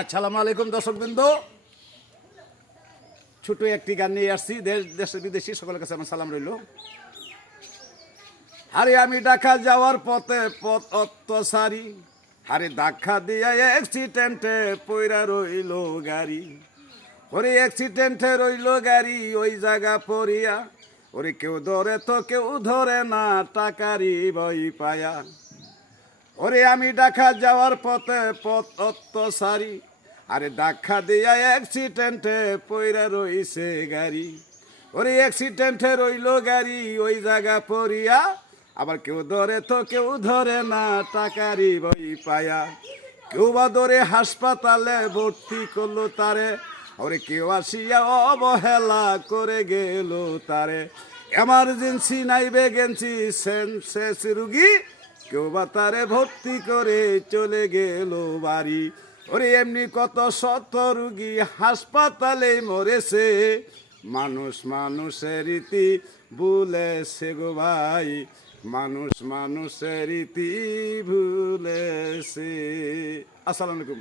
আসসালামু আলাইকুম দর্শকবৃন্দ, ছোট একটি গান নিয়ে আসছি। দেশে বিদেশি সকলের কাছে আমার সালাম রইল। আরে আমি ঢাকা যাওয়ার পথে পথ অত্যাচারী, আরে ধাক্কা দিয়া অ্যাক্সিডেন্টে পইরা রইল গাড়ি। ওরে অ্যাক্সিডেন্টে রইল গাড়ি ওই জায়গা পড়িয়া, ওরে কেউ ধরে তো কেউ ধরে না, টাকারি বই পায়া। ওরে আমি ঢাকা যাওয়ার পথে পথ অত্যাচারী, আরে ধাক্কা দিয়া অ্যাক্সিডেন্টে পইরা রইছে গাড়ি। ওরে অ্যাক্সিডেন্টে রইল গাড়ি ওই জায়গা পড়িয়া, আবার কেউ ধরে তো কেউ ধরে না, টাকারি বই পায়া। কেউ বা ধরে হাসপাতালে ভর্তি করলো তারে, ওরে কেউ আসিয়া অবহেলা করে গেল তারে। এমার্জেন্সি নাই ভ্যাকেন্সি সেন্সেস রুগী, কেউ বা তারে ভর্তি করে চলে গেল বাড়ি। ওরে এমনি কত শত রুগী হাসপাতালে মরেছে, মানুষ মানুষের রীতি ভুলেছে গো ভাই, মানুষ মানুষের রীতি ভুলেছে। আসসালামু আলাইকুম।